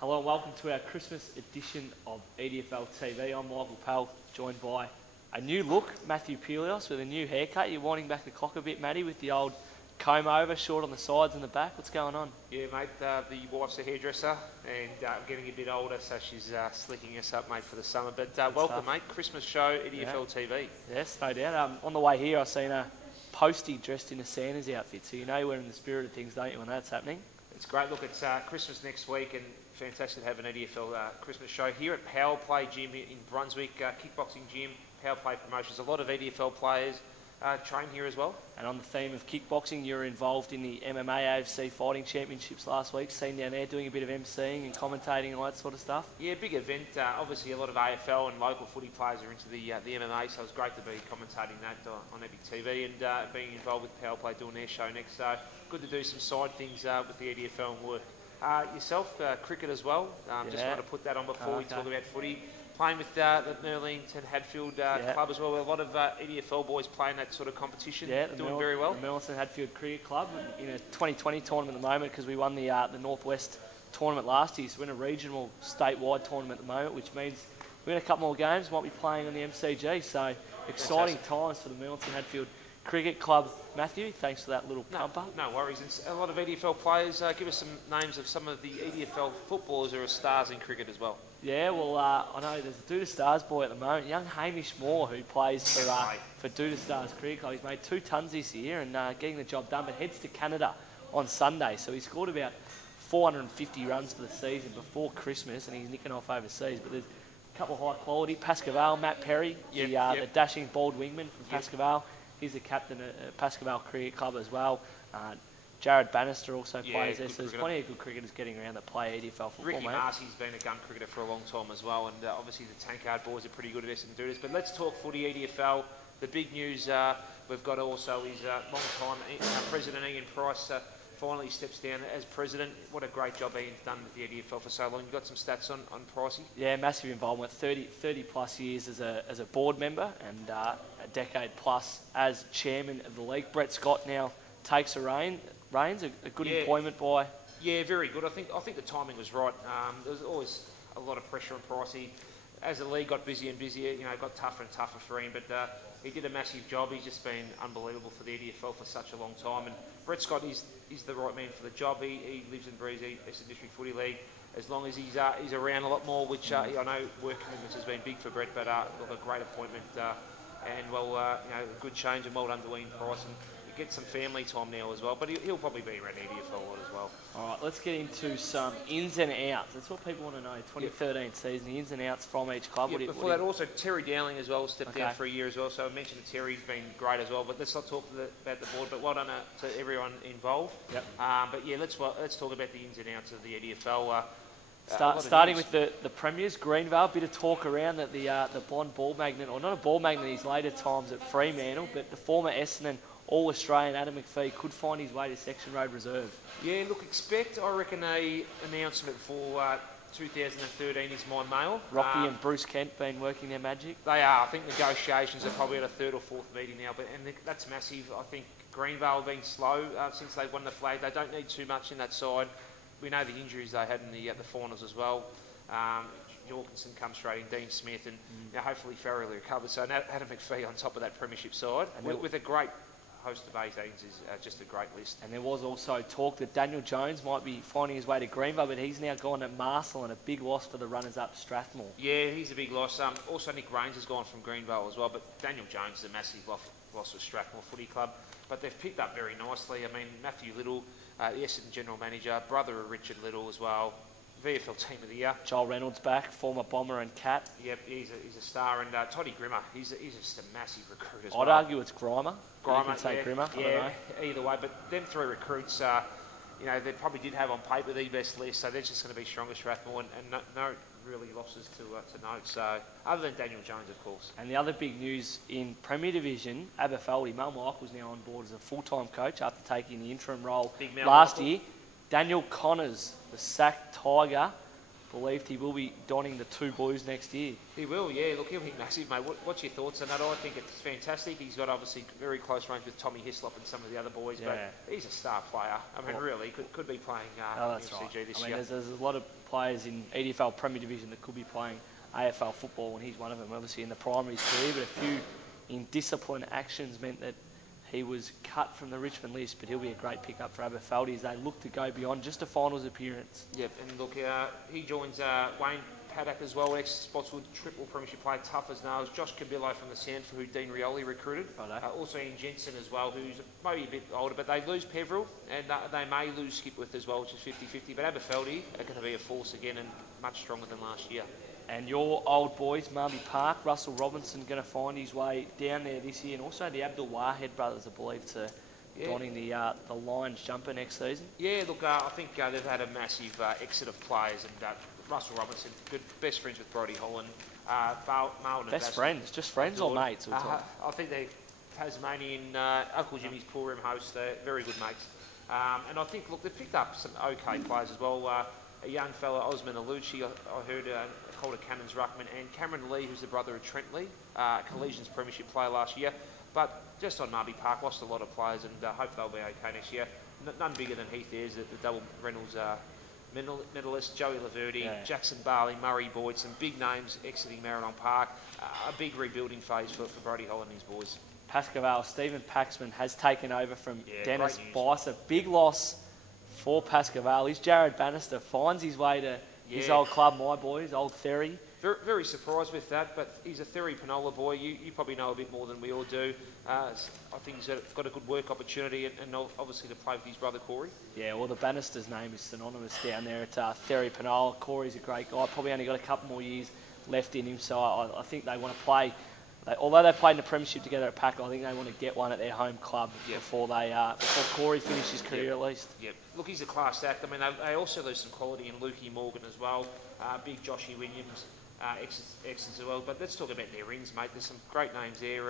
Hello and welcome to our Christmas edition of EDFL TV. I'm Michael Pell, joined by a new look, Matthew Pelios, with a new haircut. You're winding back the cock a bit, Matty, with the old comb over, short on the sides and the back. What's going on? Yeah, mate, the wife's a hairdresser and getting a bit older, so she's slicking us up, mate, for the summer. But welcome, mate. Christmas show, EDFL TV. Yes, no doubt. On the way here, I've seen a postie dressed in a Santa's outfit, so you know we're in the spirit of things, don't you, when that's happening? It's great. Look, it's Christmas next week, and fantastic to have an EDFL Christmas show here at Power Play Gym in Brunswick, kickboxing gym, Power Play Promotions. A lot of EDFL players train here as well. And on the theme of kickboxing, you were involved in the MMA AFC Fighting Championships last week. Seen down there doing a bit of MCing and commentating and all that sort of stuff. Yeah, big event. Obviously, a lot of AFL and local footy players are into the MMA, so it was great to be commentating that on Epic TV and being involved with Power Play doing their show next. So good to do some side things with the EDFL and work. Yourself, cricket as well. Just want to put that on before we talk about footy. Playing with the Merlington Hadfield club as well. A lot of EDFL boys playing that sort of competition, doing very well. The Merlington Hadfield Cricket Club in a 2020 tournament at the moment, because we won the Northwest tournament last year, so we're in a regional statewide tournament at the moment, which means we're in a couple more games, might be playing on the MCG, so exciting times for the Merlington Hadfield Cricket Club. Matthew, thanks for that little pumper. No worries. And a lot of EDFL players. Give us some names of some of the EDFL footballers who are stars in cricket as well. Yeah, well, I know there's a Doodle Stars boy at the moment, young Hamish Moore, who plays for Doodle Stars Cricket Club. He's made 2 tons this year and getting the job done, but heads to Canada on Sunday. So he scored about 450 runs for the season before Christmas, and he's nicking off overseas. But there's a couple of high quality. Pascoval, Matt Perry, the dashing bald wingman from Pascoval. He's the captain at Pascoval Cricket Club as well. Jared Bannister also plays there, so there's plenty of good cricketers getting around that play EDFL football, Ricky mate. Marcy's been a gun cricketer for a long time as well, and obviously the Tankard boys are pretty good at this and do this. But let's talk footy, EDFL. The big news we've got also is long-time President Ian Price finally steps down as president. What a great job Ian's done with the EDFL for so long. You've got some stats on Pricey? Yeah, massive involvement. 30 plus years as a board member and a decade plus as chairman of the league. Brett Scott now takes the reins. A good employment by. Yeah, very good. I think the timing was right. There was always a lot of pressure on Pricey. As the league got busier and busier, it got tougher and tougher for him. But he did a massive job. He's just been unbelievable for the EDFL for such a long time. And Brett Scott is the right man for the job. He lives and breathes the Eastern District Footy League. As long as he's around a lot more, which I know work commitments has been big for Brett, but look, a great appointment and a good change, and well done to Ian Price. And get some family time now as well, but he'll probably be around EDFL a lot as well. All right, let's get into some ins and outs. That's what people want to know. 2013 season, the ins and outs from each club. Before that, also Terry Dowling as well stepped down for a year as well. So I mentioned that Terry's been great as well. But let's not talk about the board. But well done to everyone involved. Yep. But yeah, let's talk about the ins and outs of the EDFL. Starting with the premiers, Greenvale. Bit of talk around that the Bond ball magnet, or not a ball magnet in his later times at Fremantle, but the former Essendon All-Australian Adam McPhee could find his way to Section Road Reserve. Yeah, look, I reckon, an announcement for 2013 is my mail. Rocky and Bruce Kent been working their magic? They are. I think negotiations are probably at a 3rd or 4th meeting now, and that's massive. I think Greenvale have been slow since they won the flag. They don't need too much in that side. We know the injuries they had in the finals as well. Jorgensen comes straight in, Dean Smith, and hopefully Farrell will recover. So Adam McPhee on top of that premiership side, and with a great host of 18s is just a great list. And there was also talk that Daniel Jones might be finding his way to Greenville, but he's now gone to Marcel, and a big loss for the runners-up Strathmore. Yeah, he's a big loss. Also, Nick Raines has gone from Greenville as well, but Daniel Jones is a massive loss for Strathmore Footy Club. But they've picked up very nicely. I mean, Matthew Little, the Essendon General Manager, brother of Richard Little as well, VFL Team of the Year. Joel Reynolds back, former Bomber and Cat. Yep, he's a star. And Toddy Grimmer, he's just a massive recruit as well. I'd argue it's Grimer. You can say Grimmer, I don't know. Either way. But them 3 recruits, they probably did have on paper the best list, so they're just going to be stronger Strathmore, and no really losses to note. So other than Daniel Jones, of course. And the other big news in Premier Division, Aberfeldy, Mal Michael's now on board as a full-time coach after taking the interim role last year. Daniel Connors, the sacked Tiger, believed he will be donning the 2 blues next year. He will, yeah. Look, he'll be massive, mate. What's your thoughts on that? I think it's fantastic. He's got obviously very close range with Tommy Hislop and some of the other boys, but he's a star player. I mean, really, could be playing MCG this year. There's a lot of players in EDFL Premier Division that could be playing AFL football, and he's one of them, obviously, in the primary career, but a few indisciplined actions meant that he was cut from the Richmond list, but he'll be a great pickup for Aberfeldy as they look to go beyond just a finals appearance. Yep, and look, he joins Wayne Paddock as well, ex-Spotswood triple premiership player, tough as nails. Josh Cabillo from the Sanford, who Dean Rioli recruited. Also Ian Jensen as well, who's maybe a bit older, but they lose Peveril, and they may lose Skipworth as well, which is 50-50. But Aberfeldy are going to be a force again and much stronger than last year. And your old boys, Marby Park, Russell Robinson, going to find his way down there this year, and also the Abdul Wahed brothers are believed to donning the Lions jumper next season. Yeah, look, I think they've had a massive exit of players, and Russell Robinson, best friends with Brodie Holland. Best friends, just friends or mates? I think they're Tasmanian, Uncle Jimmy's pool room host. They're very good mates. And I think, look, they've picked up some okay players as well. A young fella, Osman Alucci, I heard, called a Cannons Ruckman, and Cameron Lee, who's the brother of Trent Lee, Collegians Premiership player last year. But just on Marby Park, lost a lot of players, and hope they'll be okay next year. None bigger than Heath Ayres, the double Reynolds medalist, Joey Laverde, Jackson Barley, Murray Boyd, some big names exiting Marylong Park. A big rebuilding phase for Brodie Holland and his boys. Pascoval, Stephen Paxman has taken over from Dennis Bice. A big loss for Pascoval. His Jared Bannister finds his way to his old club, my boys, old Therry. Very, very surprised with that, but he's a Therry Penola boy. You probably know a bit more than we all do. I think he's got a good work opportunity and obviously to play with his brother Corey. Yeah, well, the Bannister's name is synonymous down there at Therry Penola. Corey's a great guy. Probably only got a couple more years left in him, so I think they want to play. Although they played in the premiership together at Packer, I think they want to get one at their home club before Corey finishes his career at least. Yep. Look, he's a class act. I mean, they also lose some quality in Lukey Morgan as well. Big Joshy Williams, exits as well. But let's talk about their ins, mate. There's some great names there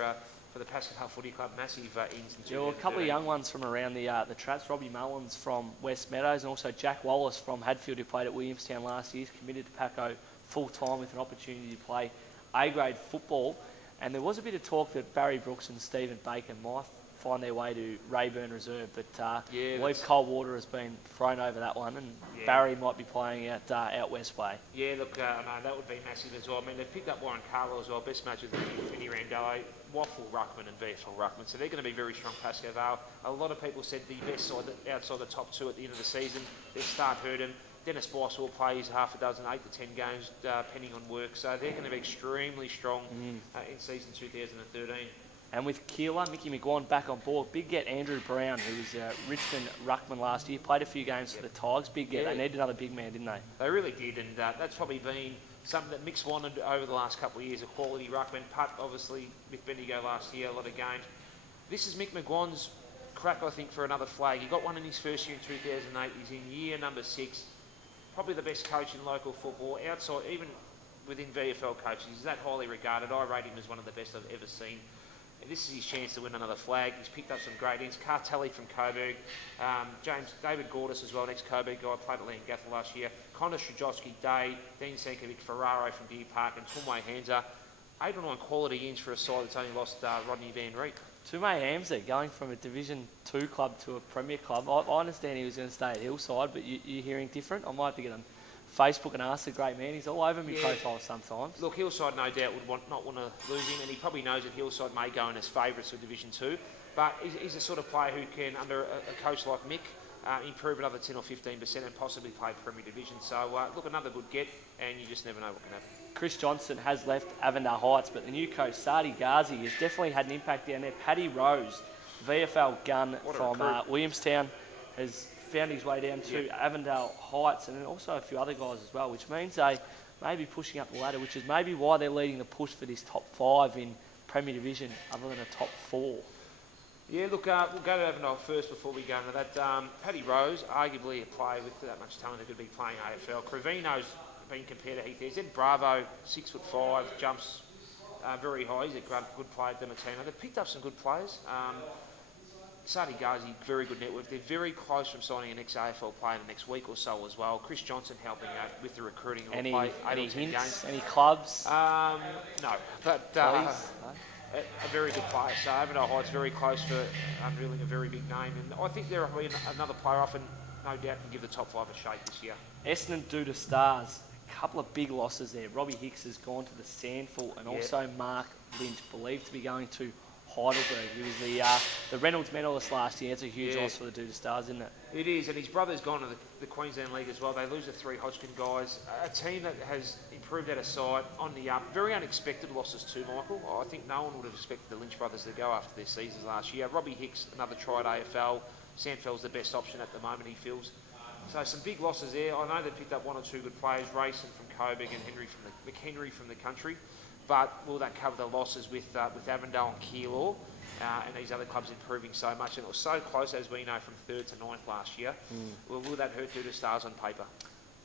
for the Pascoval Footy Club. Massive ins. Yeah, well, a couple of young ones from around the traps. Robbie Mullins from West Meadows, and also Jack Wallace from Hadfield, who played at Williamstown last year. He's committed to Paco full time with an opportunity to play A-grade football. And there was a bit of talk that Barry Brooks and Stephen Bacon might find their way to Rayburn Reserve, but I believe cold water has been thrown over that one, and Barry might be playing out West Way. Yeah, look, no, that would be massive as well. I mean, they've picked up Warren Carlo as well, best match with Vinny Randello, Waffle Ruckman and VFL Ruckman, so they're going to be very strong. Pascoval. A lot of people said the best side outside the top two at the end of the season. Their start hurt him. Dennis Bice will play his half a dozen, 8 to 10 games, depending on work. So they're going to be extremely strong in season 2013. And with Keeler, Mickey McGuan back on board. Big get Andrew Brown, who was Richmond ruckman last year. Played a few games for the Tigers. Big get. They needed another big man, didn't they? They really did, and that's probably been something that Mick's wanted over the last couple of years, a quality ruckman. Putt, obviously, with Bendigo last year, a lot of games. This is Mick McGuan's crack, I think, for another flag. He got one in his first year in 2008. He's in year number 6. Probably the best coach in local football, outside, even within VFL coaches. He's that highly regarded. I rate him as one of the best I've ever seen. And this is his chance to win another flag. He's picked up some great ends. Cartelli from Coburg, David Gordis as well, an ex-Coburg guy, played at Langatha last year. Connor Strajowski, Day, Dean Sankovic, Ferraro from Deer Park, and Tumwe Hansa. 8 or 9 quality ins for a side that's only lost Rodney Van Reet. Tumwe Hamza going from a Division 2 club to a Premier club. I understand he was going to stay at Hillside, but you're hearing different. I might have to get on Facebook and ask the great man. He's all over me profile sometimes. Look, Hillside no doubt would not want to lose him, and he probably knows that Hillside may go in as favourites for Division 2. But he's the sort of player who can, under a coach like Mick, improve another 10 or 15% and possibly play Premier Division. So, look, another good get, and you just never know what can happen. Chris Johnson has left Avondale Heights, but the new coach, Sadi Ghazi, has definitely had an impact down there. Paddy Rose, VFL gun from Williamstown, has found his way down to Avondale Heights, and then also a few other guys as well, which means they may be pushing up the ladder, which is maybe why they're leading the push for this top 5 in Premier Division, other than a top 4. Yeah, look, we'll go to Avondale first before we go into that. Paddy Rose, arguably a player with that much talent that could be playing AFL. Crevino's been compared to Heath Ayres. Ed Bravo, 6'5", jumps very high. He's a good player at Dematino. They've picked up some good players. Sadi Ghazi, very good network. They're very close from signing an ex-AFL player in the next week or so as well. Chris Johnson helping out with the recruiting. Any hints? Games. Any clubs? No, but a very good player. So Avondale Heights very close for unveiling a very big name, and I think there will be another player off, and no doubt can give the top 5 a shake this year. Essendon Duda Stars, a couple of big losses there. Robbie Hicks has gone to the Sandful, and also Mark Lynch, believed to be going to Heidelberg. He was the Reynolds medalist last year. It's a huge loss for the Duda Stars, isn't it? It is, and his brother's gone to the Queensland League as well. They lose the 3 Hodgkin guys. A team that has improved out of sight, on the up. Very unexpected losses too, Michael. I think no one would have expected the Lynch brothers to go after their seasons last year. Robbie Hicks, another try at AFL. Sandfeld's the best option at the moment, he feels. So some big losses there. I know they picked up 1 or 2 good players, Rayson from Coburg and McHenry from the country. But will that cover the losses with Avondale and Keilor and these other clubs improving so much? And it was so close, as we know, from 3rd to 9th last year. Will that hurt Duda Stars on paper?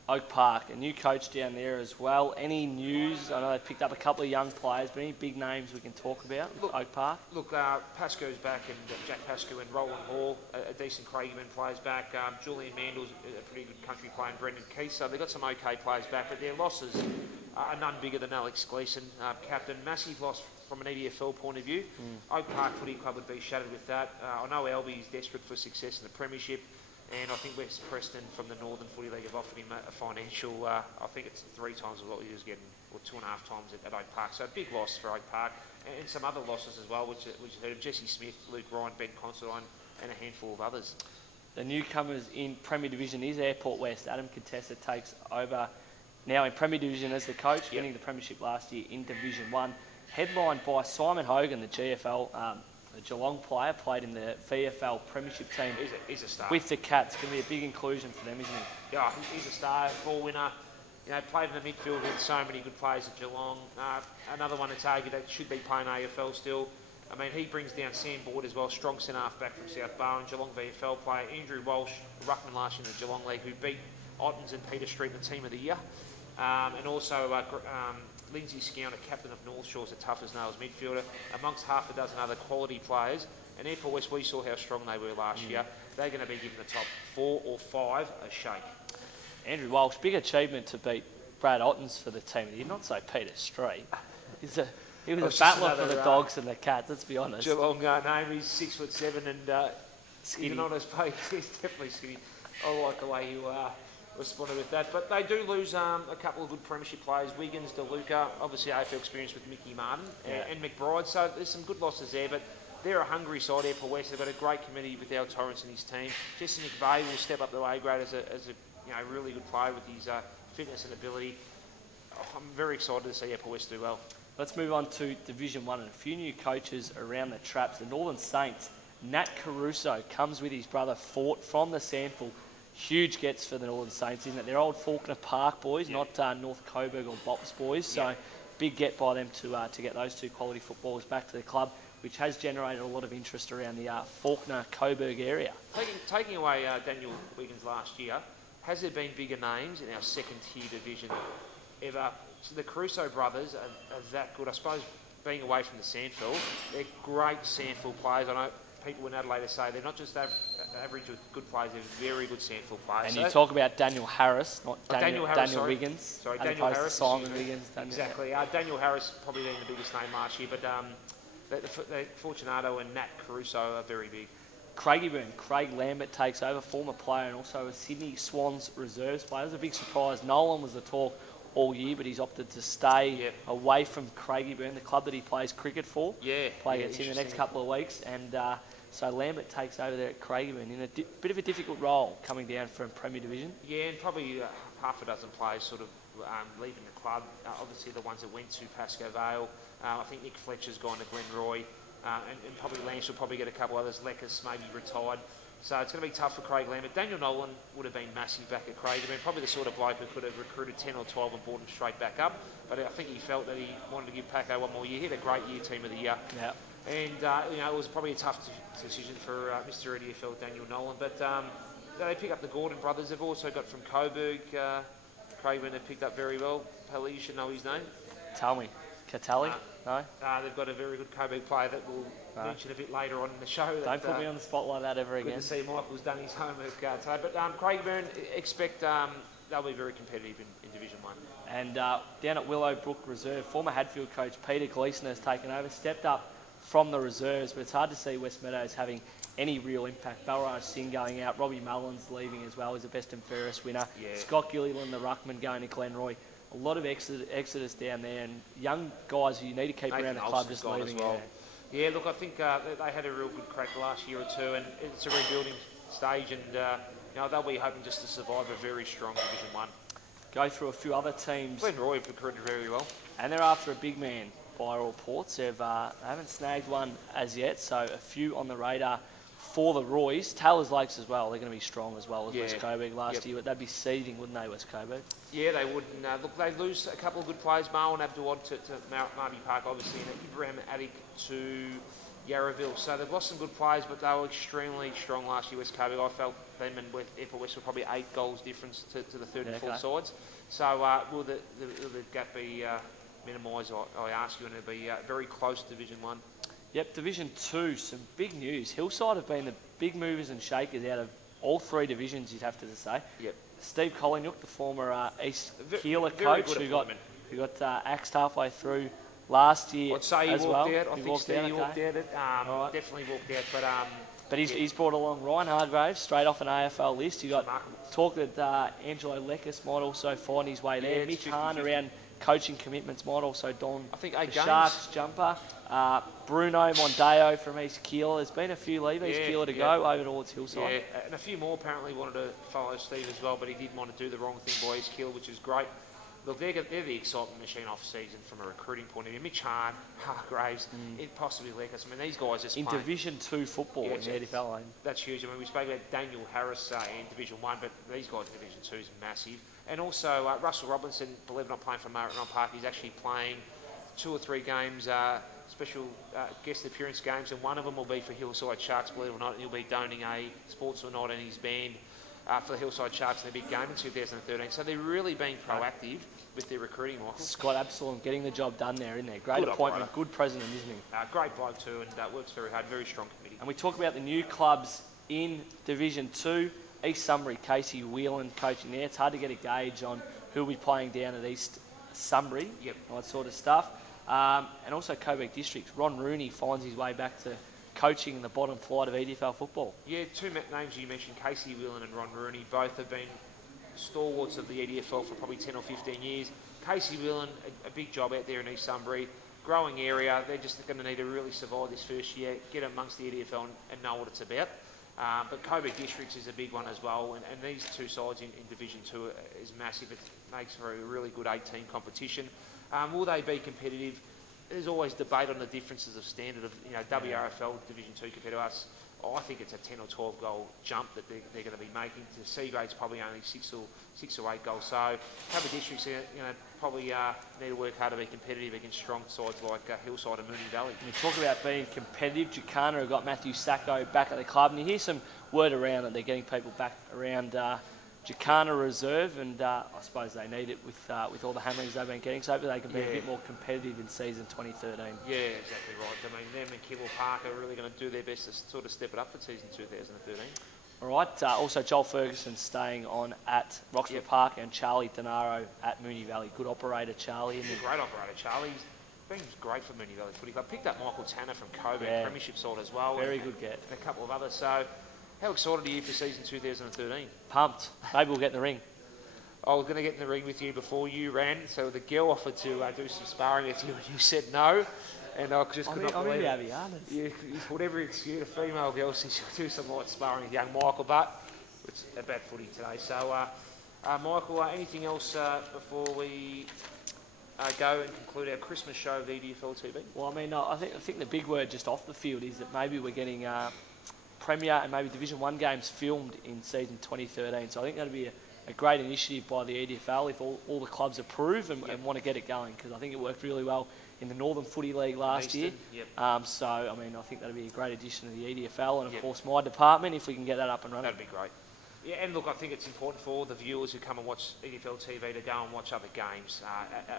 Oak Park, a new coach down there as well. Any news? I know they picked up a couple of young players, but any big names we can talk about? Oak Park? Look, Pascoe's back, and Jack Pascoe and Roland Hall, a decent Craigieman players back. Julian Mandel's a pretty good country player, and Brendan Keith. So they've got some okay players back, but their losses are none bigger than Alex Gleeson, captain. Massive loss from an EDFL point of view. Oak Park Footy Club would be shattered with that. I know Albie is desperate for success in the premiership. And I think West Preston from the Northern Footy League have offered him a financial, I think it's 3 times what he was getting, or 2.5 times at Oak Park. So a big loss for Oak Park, and some other losses as well, which heard of Jesse Smith, Luke Ryan, Ben Considine, and a handful of others. The newcomers in Premier Division is Airport West. Adam Contessa takes over now in Premier Division as the coach, winning the premiership last year in Division 1. Headlined by Simon Hogan, the GFL, the Geelong player, played in the VFL Premiership team. He's a star. With the Cats. Can be a big inclusion for them, isn't he? Yeah, he's a star, ball winner. You know, played in the midfield with so many good players at Geelong. Another one that's argued that should be playing AFL still. I mean, he brings down Sam Board as well, strong centre half back from South Barwon, Geelong VFL player. Andrew Walsh, ruckman last year in the Geelong League, who beat Ottens and Peter Street in the Team of the Year. And also Lindsay Scouner, captain of North Shores, a tough as nails midfielder, amongst half a dozen other quality players. And Airport West, we saw how strong they were last year. They're going to be given the top 4 or 5 a shake. Andrew Walsh, big achievement to beat Brad Ottens for the team. He did not say Peter Street. He was a battler for the Dogs and the Cats, let's be honest. Geelong name, he's 6'7" and he's an honest pace. He's definitely skinny. I like the way you responded with that. But they do lose a couple of good premiership players. Wiggins, DeLuca, obviously AFL experience with Mickey Martin and McBride. So there's some good losses there, but they're a hungry side, Airport West. They've got a great committee with Al Torrance and his team. Jesse McVeigh will step up the A grade as a really good player with his fitness and ability. I'm very excited to see Airport West do well. Let's move on to Division 1 and a few new coaches around the traps. The Northern Saints, Nat Caruso comes with his brother Fort from the Sandful. Huge gets for the Northern Saints, isn't it? They're old Faulkner Park boys, not North Coburg or Bops boys. So big get by them to get those 2 quality footballers back to the club, which has generated a lot of interest around the Faulkner Coburg area. Taking away Daniel Wiggins last year, has there been bigger names in our second tier division ever? So the Caruso brothers are that good. I suppose being away from the Sandford, they're great Sandford players. I know people in Adelaide say they're not just average good players, they're very good Sandford players. And you talk about Daniel Harris, not Daniel Wiggins. Sorry, Daniel Harris. Simon Wiggins. Exactly. Daniel Harris probably being the biggest name last year, but the Fortunato and Nat Caruso are very big. Craigieburn, Craig Lambert takes over, former player and also a Sydney Swans reserves player. It was a big surprise. Nolan was the talk all year, but he's opted to stay away from Craigieburn, the club that he plays cricket for. Play against him the next couple of weeks. And so Lambert takes over there at Craigieburn in a bit of a difficult role coming down from Premier Division. Yeah, and probably half a dozen players sort of leaving the club. Obviously the ones that went to Pascoe Vale. I think Nick Fletcher's gone to Glenroy. And probably Lance will probably get a couple others. Leckers maybe retired. So it's going to be tough for Craig Lambert. Daniel Nolan would have been massive back at Craig. I mean, probably the sort of bloke who could have recruited 10 or 12 and brought him straight back up. But I think he felt that he wanted to give Paco one more year. He had a great year, Team of the Year. Yeah. And, it was probably a tough decision for Mr. EDFL, Daniel Nolan. But they pick up the Gordon brothers. They've also got from Coburg, Craigburn, they've picked up very well. Pally, you should know his name. Tell me. Catali? No? They've got a very good Coburg player that we'll mention a bit later on in the show. Don't put me on the spot like that ever again. Good to see Michael's done his homework today. But Craigburn, expect they'll be very competitive in Division 1. And down at Willowbrook Reserve, former Hadfield coach Peter Gleeson has taken over, stepped up from the reserves, but it's hard to see West Meadows having any real impact. Balraj Singh going out, Robbie Mullins leaving as well as the best and fairest winner. Yeah. Scott Gilliland, the ruckman, going to Glenroy. A lot of exodus down there, and young guys who you need to keep around the club just leaving. Well. Yeah, look, I think they had a real good crack the last year or two, and it's a rebuilding stage, and they'll be hoping just to survive a very strong Division 1. Go through a few other teams. Glenroy have recruited very well. And they're after a big man by all reports. They haven't snagged one as yet, so a few on the radar for the Roys. Taylor's Lakes as well, they're going to be strong as well as West Coburg last year. But they'd be seeding, wouldn't they, West Coburg? Yeah, they would. Look, they lose a couple of good players, Marwan Abdouad to Marby Park, obviously, and Ibrahim Attic to Yarraville. So they've lost some good players, but they were extremely strong last year, West Coburg. I felt them and Airport West were probably 8 goals difference to the third and fourth sides. So will the gap be minimised, I ask you, and it'll be very close to Division 1? Yep, Division 2, some big news. Hillside have been the big movers and shakers out of all 3 divisions, you'd have to say. Yep. Steve Collinyuk, the former East Keeler coach, who got axed halfway through last year. I'd say he walked out. I think Steve walked out. Right. Definitely walked out, but he's brought along Ryan Hargraves straight off an AFL list. You got talk that Angelo Lekis might also find his way there. Mitch Hahn around coaching commitments might also don the Sharks jumper. Bruno Mondeo from East Keeler. There's been a few leave East Keeler to go over towards Hillside. Yeah, and a few more apparently wanted to follow Steve as well, but he didn't want to do the wrong thing by East Keeler, which is great. Look, they're the excitement machine off-season from a recruiting point of view. Mitch Hahn, Hargraves, possibly Lekis. I mean, these guys just in Division 2 football in the EDFL. That's huge. I mean, we spoke about Daniel Harris in Division 1, but these guys in Division 2 is massive. And also Russell Robinson, believe it or not, playing for Marriott Park. He's actually playing 2 or 3 games, special guest appearance games, and one of them will be for Hillside Sharks, believe it or not, and he'll be donating a sports or not in his band for the Hillside Sharks in a big game in 2013. So they're really being proactive with their recruiting, Michael. Scott Absalom getting the job done there, isn't there? Great good appointment, operator. Good president, isn't he? Great bloke too, and works very hard, very strong committee. And we talk about the new clubs in Division 2. East Sunbury, Casey Whelan coaching there. It's hard to get a gauge on who will be playing down at East Sunbury, all that sort of stuff. And also Coburg District. Ron Rooney finds his way back to coaching the bottom flight of EDFL football. Yeah, 2 names you mentioned, Casey Whelan and Ron Rooney. Both have been stalwarts of the EDFL for probably 10 or 15 years. Casey Whelan, a big job out there in East Sunbury. Growing area. They're just going to need to really survive this first year, get amongst the EDFL and know what it's about. But Coburg Districts is a big one as well, and these 2 sides in Division 2 is massive. It makes for a really good 8-team competition. Will they be competitive? There's always debate on the differences of standard of WRFL Division 2 compared to us. I think it's a 10 or 12 goal jump that they're going to be making. To C grade's probably only 6 or 8 goals. So Coburg Districts, probably need to work hard to be competitive against strong sides like Hillside and Moonee Valley. And you talk about being competitive. Jacana have got Matthew Sacco back at the club, and you hear some word around that they're getting people back around Jacana Reserve, and I suppose they need it with all the hammerings they've been getting, so hopefully they can be a bit more competitive in season 2013. Yeah, exactly right. I mean, them and Kibble Park are really going to do their best to sort of step it up for season 2013. All right, also Joel Ferguson staying on at Roxburgh Park, and Charlie Denaro at Moonee Valley. Good operator, Charlie. He's a great operator, Charlie. He's been great for Moonee Valley Footy Club. Picked up Michael Tanner from Coburg, Premiership side as well. Very good get. And a couple of others. So, how excited are you for season 2013? Pumped. Maybe we'll get in the ring. I was going to get in the ring with you before you ran, so the girl offered to do some sparring with you, and you said no. And I just could not believe it. Whatever excuse, a female girl says she'll do some light sparring with young Michael, but it's about footy today. So, Michael, anything else before we go and conclude our Christmas show of EDFL TV? Well, I mean, I think the big word just off the field is that maybe we're getting Premier and maybe Division 1 games filmed in season 2013. So I think that'd be a great initiative by the EDFL if all the clubs approve and want to get it going, because I think it worked really well in the Northern Footy League last year. So, I mean, I think that'd be a great addition to the EDFL, and of course my department, if we can get that up and running. That'd be great. Yeah, and look, I think it's important for all the viewers who come and watch EDFL TV to go and watch other games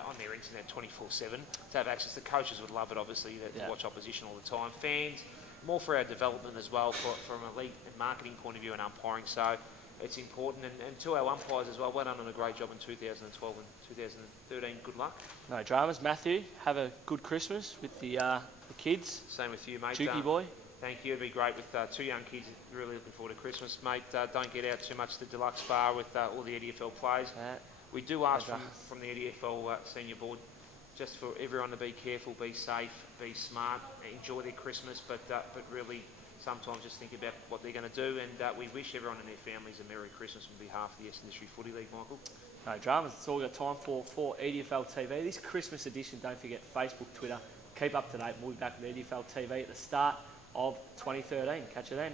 on their internet 24/7, to have access. The coaches would love it, obviously, to watch opposition all the time. Fans, more for our development as well, from a league and marketing point of view and umpiring. So it's important. And to our umpires as well, well done on a great job in 2012 and 2013. Good luck. No dramas. Matthew, have a good Christmas with the kids. Same with you, mate. Juki boy. Thank you. It'd be great with 2 young kids. Really looking forward to Christmas, mate. Don't get out too much to Deluxe Bar with all the EDFL players. We do ask from the EDFL senior board just for everyone to be careful, be safe, be smart, enjoy their Christmas, but really sometimes just think about what they're going to do. And we wish everyone and their families a Merry Christmas on behalf of the S Industry Footy League, Michael. No dramas. That's all we've got time for EDFL TV. This Christmas edition, don't forget Facebook, Twitter. Keep up to date. We'll be back with EDFL TV at the start of 2013. Catch you then.